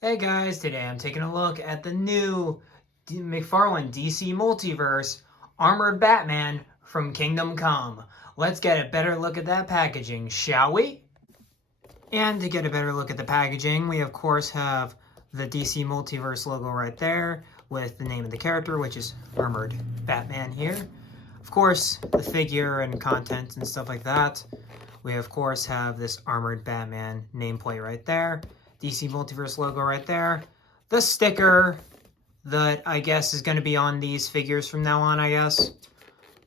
Hey guys, today I'm taking a look at the new McFarlane DC Multiverse Armored Batman from Kingdom Come. Let's get a better look at that packaging, shall we? And to get a better look at the packaging, we of course have the DC Multiverse logo right there with the name of the character, which is Armored Batman here. Of course, the figure and contents and stuff like that. We of course have this Armored Batman nameplate right there. DC Multiverse logo right there. The sticker that I guess is going to be on these figures from now on, I guess.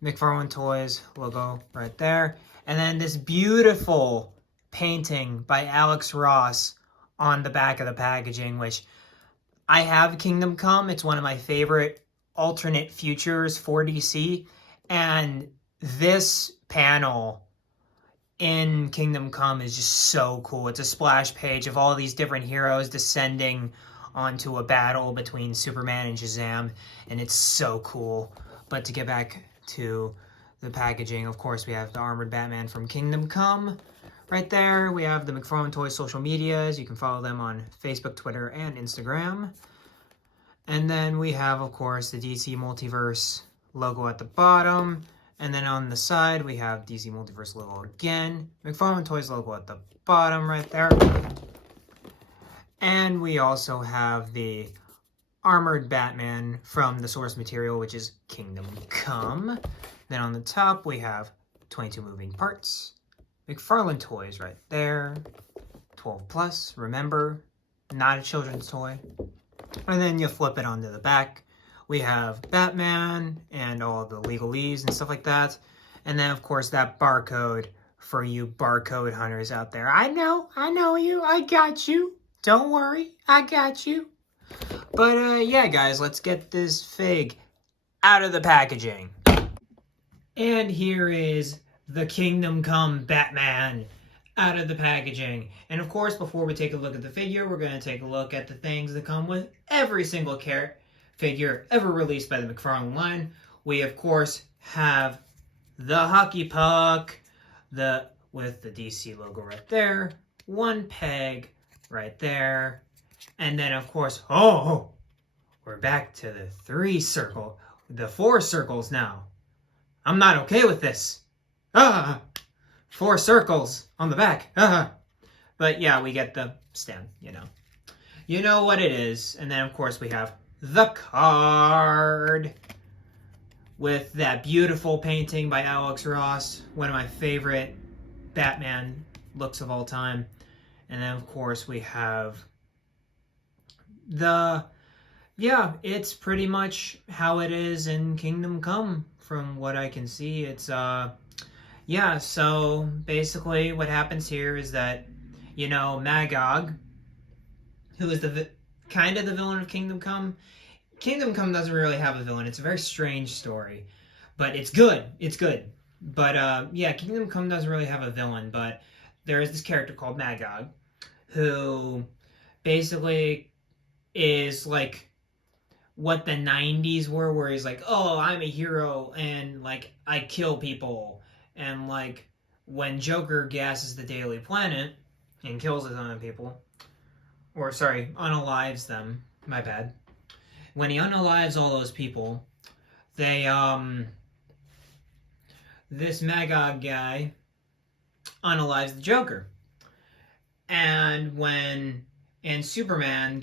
McFarlane Toys logo right there. And then this beautiful painting by Alex Ross on the back of the packaging, which I have Kingdom Come. It's one of my favorite alternate futures for DC. And this panel in Kingdom Come is just so cool. It's a splash page of all these different heroes descending onto a battle between Superman and Shazam, and it's so cool. But to get back to the packaging, of course, we have the Armored Batman from Kingdom Come right there. We have the McFarlane Toys social medias. You can follow them on Facebook, Twitter, and Instagram. And then we have, of course, the DC Multiverse logo at the bottom. And then on the side, we have DC Multiverse logo again. McFarlane Toys logo at the bottom right there. And we also have the Armored Batman from the source material, which is Kingdom Come. Then on the top, we have 22 moving parts. McFarlane Toys right there. 12 plus, remember, not a children's toy. And then you flip it onto the back. We have Batman and all the legalese and stuff like that. And then, of course, that barcode for you barcode hunters out there. I know you. I got you. Don't worry. I got you. But, yeah, guys, let's get this fig out of the packaging. And here is the Kingdom Come Batman out of the packaging. And, of course, before we take a look at the figure, we're going to take a look at the things that come with every single figure ever released by the McFarlane line. We of course have the hockey puck, with the DC logo right there, one peg right there, and then of course, we're back to the 4 circles now. I'm not okay with this. 4 circles on the back. But yeah, we get the stem, You know what it is. And then of course we have the card with that beautiful painting by Alex Ross, one of my favorite Batman looks of all time. And then of course we have it's pretty much how it is in Kingdom Come from what I can see. It's so basically what happens here is that Magog, who is kind of the villain of Kingdom Come. Kingdom Come doesn't really have a villain. It's a very strange story, but it's good. It's good. But Kingdom Come doesn't really have a villain, but there is this character called Magog, who basically is like what the 90s were, where he's like, oh, I'm a hero, and like I kill people, and like when Joker gasses the Daily Planet and kills a ton of people, or sorry, unalives them, my bad. When he unalives all those people, they, this Magog guy unalives the Joker. And Superman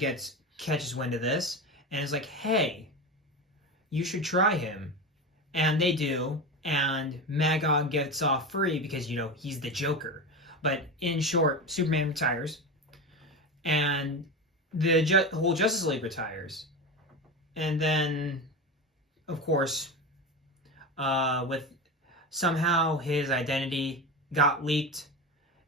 catches wind of this, and is like, hey, you should try him. And they do, and Magog gets off free because, he's the Joker. But in short, Superman retires, and the whole Justice League retires. And then, of course, with somehow his identity got leaked,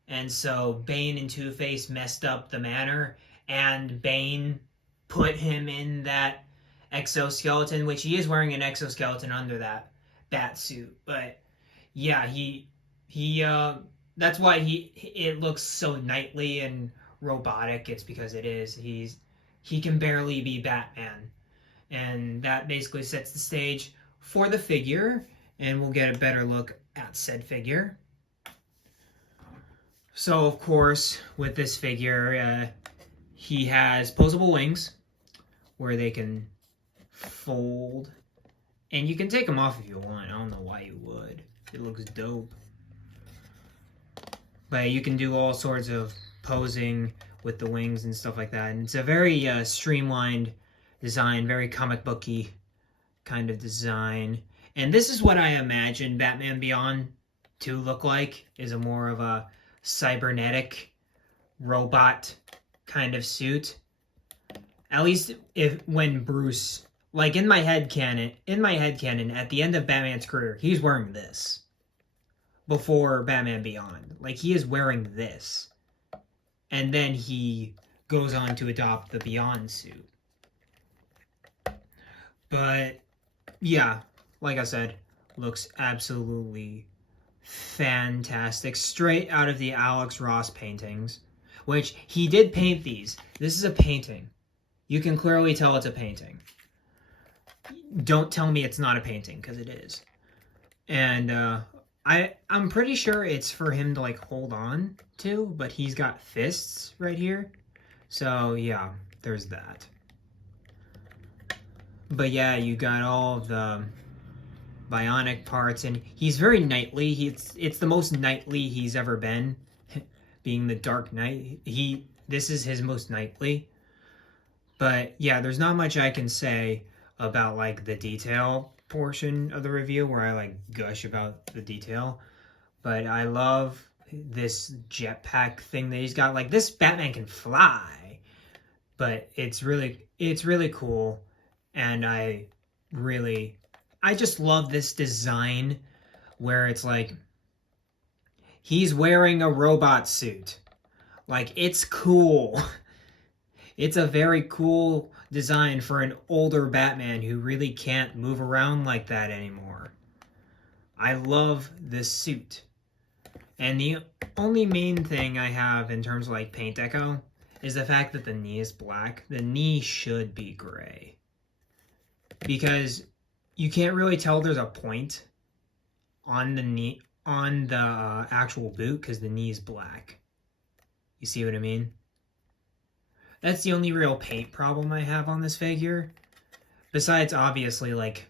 and so Bane and Two-Face messed up the manor, and Bane put him in that exoskeleton, which he is wearing an exoskeleton under that bat suit. But yeah, he that's why it looks so knightly and robotic. It's because it is. He can barely be Batman. And that basically sets the stage for the figure, and we'll get a better look at said figure. So, of course, with this figure, he has posable wings where they can fold, and you can take them off if you want. I don't know why you would. It looks dope. But you can do all sorts of posing with the wings and stuff like that. And it's a very streamlined design, very comic booky kind of design. And this is what I imagine Batman Beyond to look like, is a more of a cybernetic robot kind of suit. At least when Bruce, like in my head canon, at the end of Batman's career, he's wearing this. Before Batman Beyond, like he is wearing this, and then he goes on to adopt the Beyond suit. But yeah, like I said, looks absolutely fantastic, straight out of the Alex Ross paintings, which he did paint these. This is a painting. You can clearly tell it's a painting. Don't tell me it's not a painting, because it is. And I'm pretty sure it's for him to like hold on to, but he's got fists right here. So yeah, there's that. But yeah, you got all of the bionic parts, and he's very knightly. It's the most knightly he's ever been, being the Dark Knight. This is his most knightly. But yeah, there's not much I can say about like the detail portion of the review where I like gush about the detail. But I love this jetpack thing that he's got. Like, this Batman can fly, but it's really cool. And I just love this design where it's like he's wearing a robot suit. Like, it's cool. It's a very cool design for an older Batman who really can't move around like that anymore. I love this suit. And the only main thing I have in terms of like paint deco is the fact that the knee is black. The knee should be gray, because you can't really tell there's a point on the knee, on the actual boot, because the knee is black. You see what I mean? That's the only real paint problem I have on this figure. Besides, obviously, like,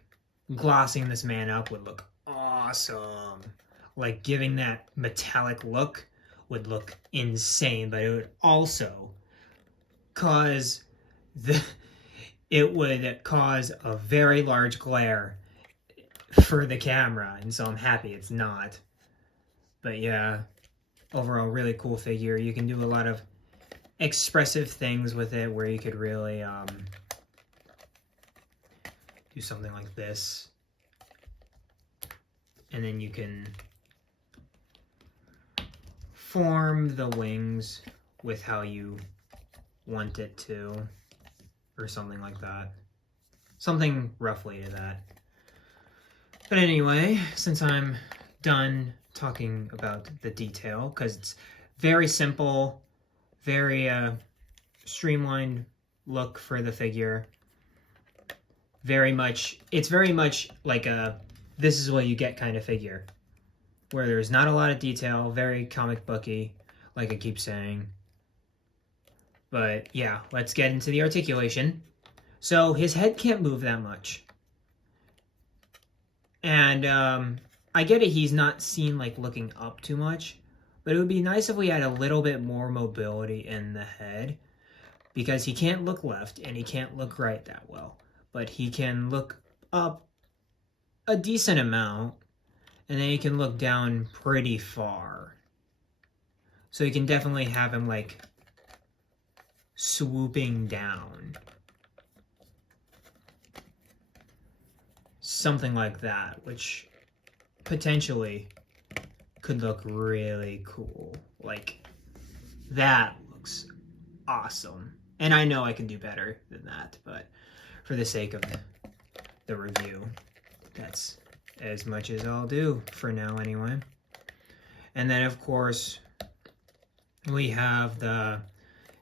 glossing this man up would look awesome. Like, giving that metallic look would look insane, but it would also cause it would cause a very large glare for the camera, and so I'm happy it's not. But yeah, overall, really cool figure. You can do a lot of expressive things with it, where you could really do something like this, and then you can form the wings with how you want it to, or something like that. Something roughly to that. But anyway, since I'm done talking about the detail, because it's very simple, very streamlined look for the figure. It's very much like a this is what you get kind of figure, where there's not a lot of detail, very comic booky, like I keep saying. But yeah, let's get into the articulation. So his head can't move that much. And I get it, he's not seen like looking up too much, but it would be nice if we had a little bit more mobility in the head, because he can't look left and he can't look right that well, but he can look up a decent amount, and then he can look down pretty far. So you can definitely have him like swooping down. Something like that, which potentially could look really cool. Like, that looks awesome. And I know I can do better than that, but for the sake of the review, that's as much as I'll do for now anyway. And then, of course, we have the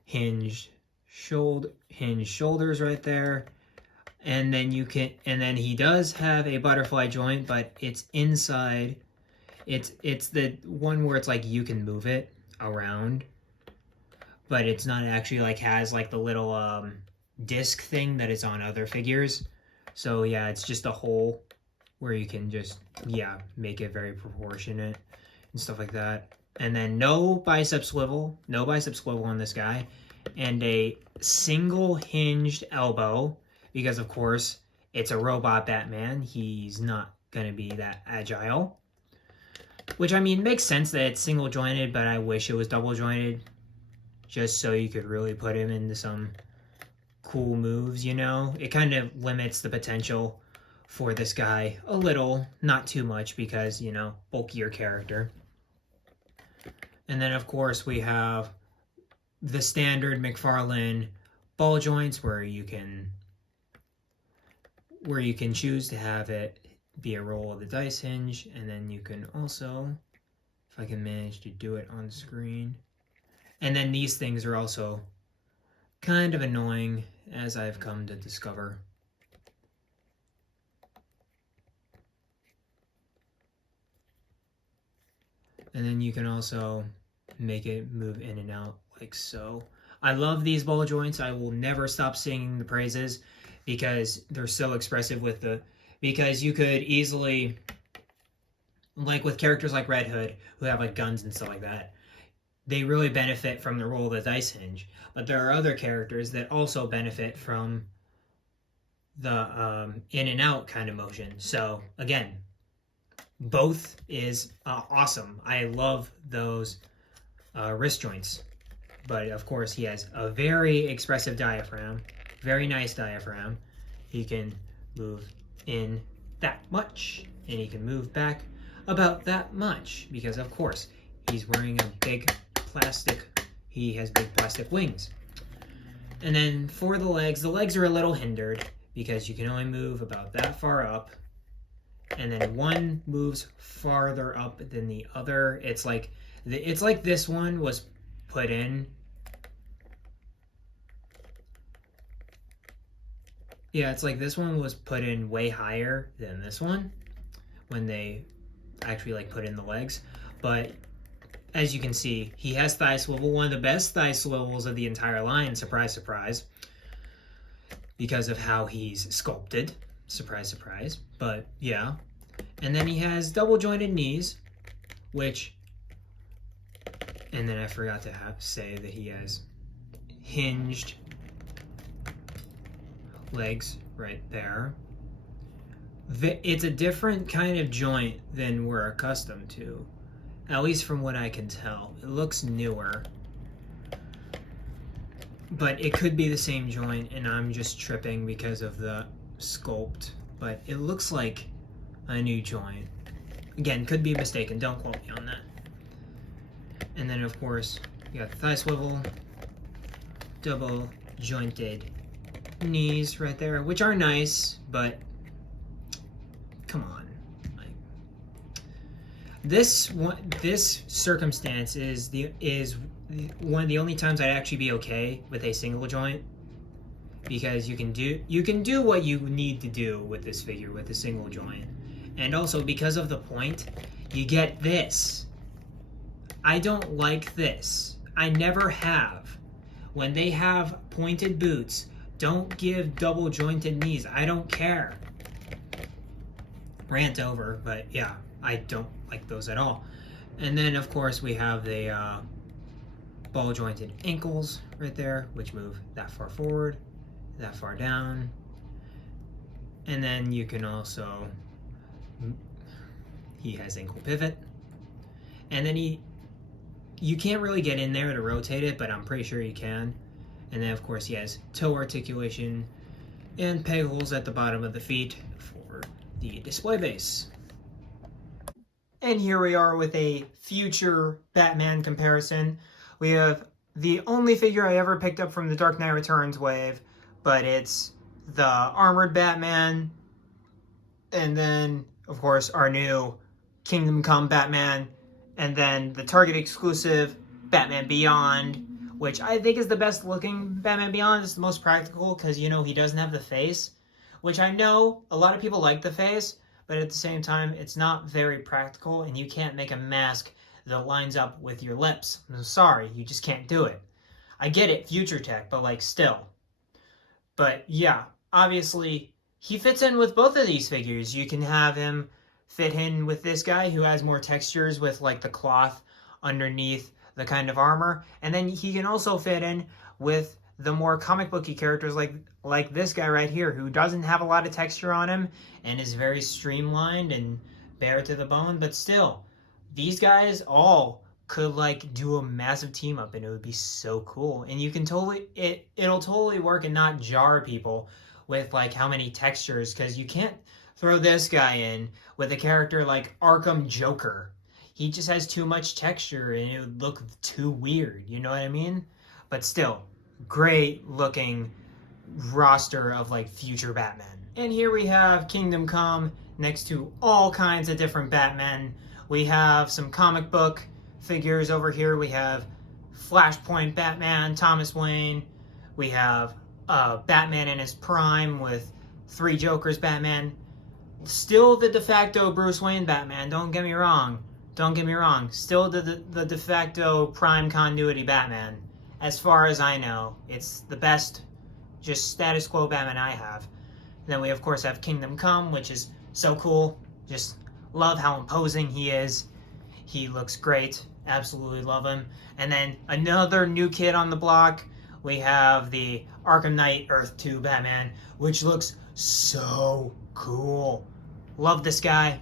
hinged shoulders right there. And then he does have a butterfly joint, but it's inside. It's the one where it's like you can move it around. but it's not actually like has like the little disc thing that is on other figures. So yeah, it's just a hole where you can just, yeah, make it very proportionate and stuff like that. And then no bicep swivel on this guy, and a single hinged elbow, because of course it's a robot Batman. He's not gonna be that agile. Which, I mean, makes sense that it's single jointed, but I wish it was double jointed, just so you could really put him into some cool moves, you know? It kind of limits the potential for this guy a little, not too much, because, you know, bulkier character. And then, of course, we have the standard McFarlane ball joints where you can choose to have it be a roll of the dice hinge, and then you can also, if I can manage to do it on screen, and then these things are also kind of annoying, as I've come to discover. And then you can also make it move in and out like so. I love these ball joints. I will never stop singing the praises because they're so expressive with the, because you could easily, like with characters like Red Hood who have like guns and stuff like that, they really benefit from the roll of the dice hinge. But there are other characters that also benefit from the in and out kind of motion. So again, both is awesome. I love those wrist joints. But of course, he has a very expressive diaphragm, very nice diaphragm. He can move in that much, and he can move back about that much, because of course he's wearing a big plastic, he has big plastic wings. And then for the legs are a little hindered because you can only move about that far up, and then one moves farther up than the other. It's like this one was put in. Yeah, it's like this one was put in way higher than this one when they actually like put in the legs. But as you can see, he has thigh swivel, one of the best thigh swivels of the entire line, surprise, surprise, because of how he's sculpted, surprise, surprise. But yeah, and then he has double jointed knees, which, and then I forgot to say that he has hinged legs right there. It's a different kind of joint than we're accustomed to, at least from what I can tell. It looks newer, but it could be the same joint and I'm just tripping because of the sculpt, but it looks like a new joint. Again, could be mistaken, don't quote me on that. And then of course you got the thigh swivel, double jointed knees right there, which are nice, but come on. Like, this circumstance is one of the only times I'd actually be okay with a single joint, because you can do what you need to do with this figure with a single joint. And also because of the point, you get this. I don't like this. I never have. When they have pointed boots, don't give double jointed knees. I don't care. Rant over, but yeah, I don't like those at all. And then of course we have the ball jointed ankles right there, which move that far forward, that far down. And then you can also, he has ankle pivot. And then you can't really get in there to rotate it, but I'm pretty sure you can. And then of course he has toe articulation and peg holes at the bottom of the feet for the display base. And here we are with a future Batman comparison. We have the only figure I ever picked up from the Dark Knight Returns wave, but it's the armored Batman, and then of course our new Kingdom Come Batman, and then the Target exclusive Batman Beyond, which I think is the best looking Batman Beyond. It's the most practical because, you know, he doesn't have the face, which I know a lot of people like the face, but at the same time, it's not very practical, and you can't make a mask that lines up with your lips. I'm sorry, you just can't do it. I get it, future tech, but like still. But yeah, obviously he fits in with both of these figures. You can have him fit in with this guy who has more textures with like the cloth underneath the kind of armor, and then he can also fit in with the more comic booky characters like this guy right here, who doesn't have a lot of texture on him and is very streamlined and bare to the bone, but still, these guys all could like do a massive team up and it would be so cool. And you can it'll totally work and not jar people with like how many textures, because you can't throw this guy in with a character like Arkham Joker. He just has too much texture and it would look too weird, you know what I mean? But still, great looking roster of like future Batman. And here we have Kingdom Come next to all kinds of different Batmen. We have some comic book figures over here. We have Flashpoint Batman, Thomas Wayne. We have Batman in his prime with 3 Jokers Batman. Still the de facto Bruce Wayne Batman, don't get me wrong. Don't get me wrong. Still the de facto prime continuity Batman. As far as I know, it's the best just status quo Batman I have. And then we of course have Kingdom Come, which is so cool. Just love how imposing he is. He looks great. Absolutely love him. And then another new kid on the block. We have the Arkham Knight Earth 2 Batman, which looks so cool. Love this guy.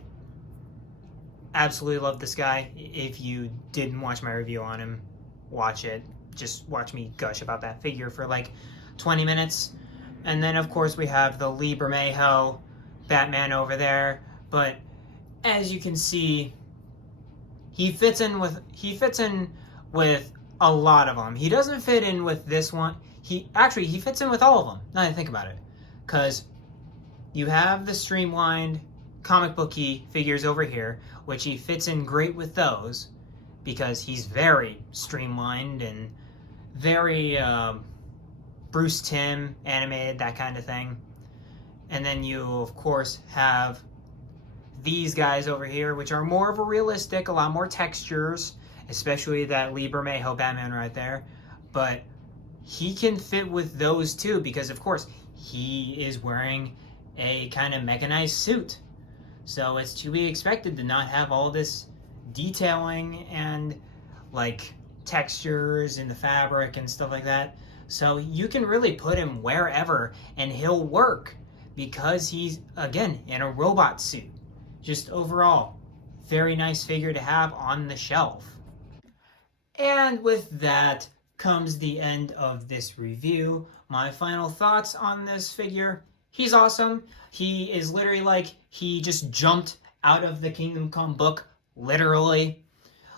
Absolutely love this guy. If you didn't watch my review on him, watch it. Just watch me gush about that figure for like 20 minutes. And then of course we have the Lee Bermejo Batman over there. But as you can see, he fits in with a lot of them. He doesn't fit in with this one. He fits in with all of them. Now that I think about it, because you have the streamlined comic booky figures over here, which he fits in great with those because he's very streamlined and very Bruce Timm animated, that kind of thing. And then you of course have these guys over here, which are more of a realistic, a lot more textures, especially that Lee Bermejo Batman right there. But he can fit with those too because of course he is wearing a kind of mechanized suit. So it's to be expected to not have all this detailing and like textures in the fabric and stuff like that. So you can really put him wherever and he'll work because he's, again, in a robot suit. Just overall, very nice figure to have on the shelf. And with that comes the end of this review. My final thoughts on this figure. He's awesome. He is literally like, he just jumped out of the Kingdom Come book, literally.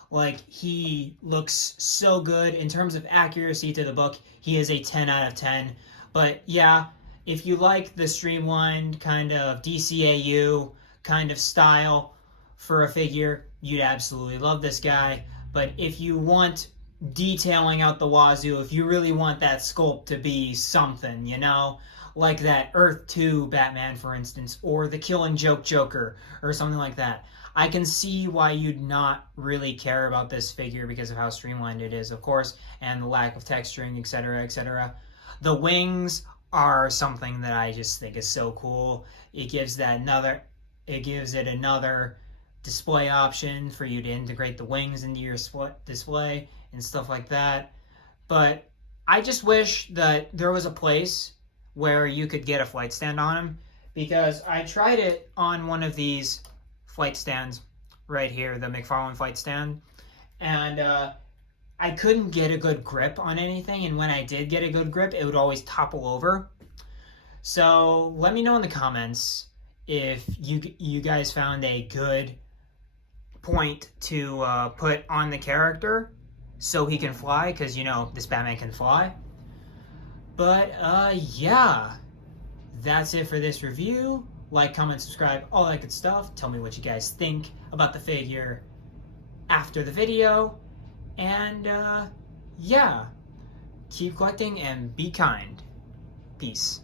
Like, he looks so good in terms of accuracy to the book. He is a 10 out of 10. But yeah, if you like the streamlined kind of DCAU kind of style for a figure, you'd absolutely love this guy. But if you want detailing out the wazoo, if you really want that sculpt to be something, you know, like that Earth 2 Batman, for instance, or the Killing Joke Joker, or something like that, I can see why you'd not really care about this figure because of how streamlined it is, of course, and the lack of texturing, etc., etc. The wings are something that I just think is so cool. It gives it another display option for you to integrate the wings into your display and stuff like that. But I just wish that there was a place where you could get a flight stand on him, because I tried it on one of these flight stands right here, the McFarlane flight stand, and I couldn't get a good grip on anything, and when I did get a good grip, it would always topple over. So let me know in the comments if you guys found a good point to put on the character so he can fly, because you know this Batman can fly. But yeah, that's it for this review. Like, comment, subscribe, all that good stuff. Tell me what you guys think about the figure after the video. And yeah, keep collecting and be kind. Peace.